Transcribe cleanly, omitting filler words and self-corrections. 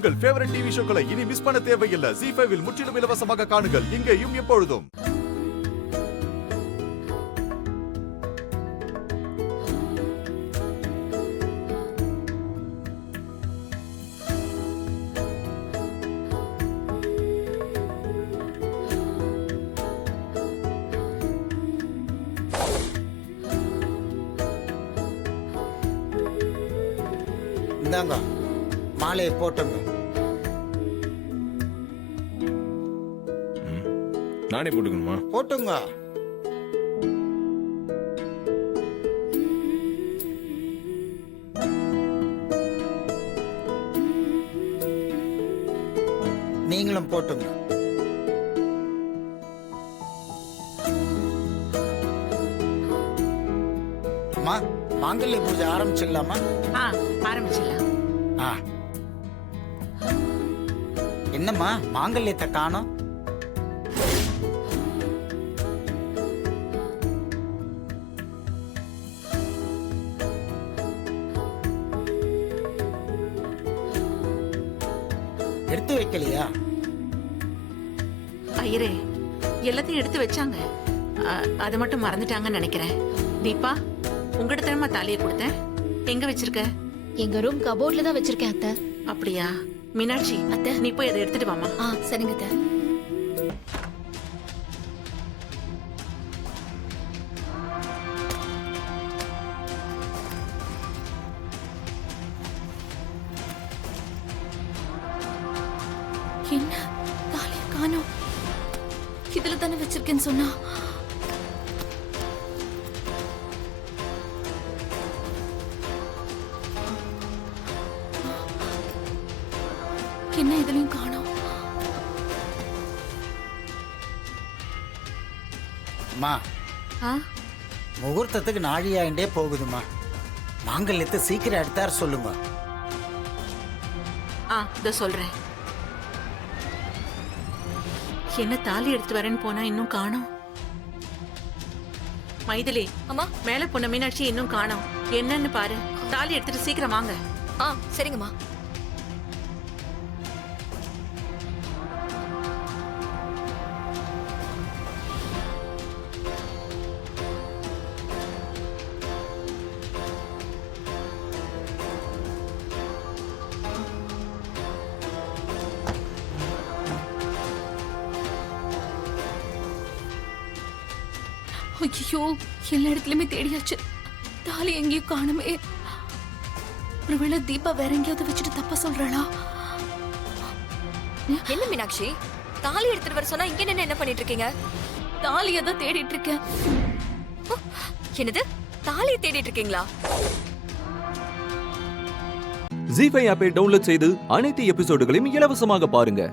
உங்கள் favourite TV ஷோக்களை இனி miss பண்ண தேவையில்லை. ZEE5 இல் முற்றிலும் இலவசமாக காணுங்கள். இங்கேயும் எப்பொழுதும். இந்தாங்க மாலையை போட்டுங்க. நானே போட்டுக்கணுமா? போட்டுங்க. நீங்களும் போட்டுங்க. அம்மா, மாங்கல்ய பூஜை ஆரம்பிச்சிடலாமா? ஆரம்பிச்சிடலாம். என்னம்மா மாங்கல்யத்தை காணோம்? எடுத்து வைக்கலையா? ஐயரே, எல்லாத்தையும் எடுத்து வச்சாங்க. அதை மட்டும் மறந்துட்டாங்கன்னு நினைக்கிறேன். தீபா, உங்ககிட்ட தானே தாலியை கொடுத்தேன். எங்க வச்சிருக்க? எங்க ரூம் கபோர்ட்ல தான் வச்சிருக்கேன் அத்தை. அப்படியா? மீனாட்சி, அத்தை, நீ போய் அதை எடுத்துட்டு வாமா. சரிங்க அத்தை. என்ன தாலியை காணோம்? இதுல தானே வச்சிருக்கேன்னு சொன்னா. என்ன இதுலயும் காணோம்? அம்மா, முகூர்த்தத்துக்கு நாழியாயிண்டே போகுதுமா. மாங்கல்யத்தை சீக்கிரம் எடுத்தார சொல்லுங்க. இதோ சொல்றேன். என்ன தாலி எடுத்து வரேன்னு போனா இன்னும் காணோம். மைதிலி, அம்மா, மேல போன மீனாட்சி இன்னும் காணோம். என்னன்னு பாரு. தாலி எடுத்துட்டு சீக்கிரம் வாங்க. சரிங்கம்மா. ஐயோ, எல்லா இடத்துலயுமே தேடியாச்சு. தாலி எங்கேயும் காணுமே. ஒருவேளை தீபா வேற எங்கேயாவது வச்சுட்டு தப்பா சொல்றாளா? என்ன மீனாட்சி, தாலி எடுத்துட்டு வர சொன்னா இங்க என்ன பண்ணிட்டு இருக்கீங்க? தாலியை தான் தேடிட்டு இருக்கேன். என்னது, தாலியை தேடிட்டு இருக்கீங்களா? ZEE5 ஆப்பை டவுன்லோட் செய்து அனைத்து எபிசோடுகளையும் இலவசமாக பாருங்க.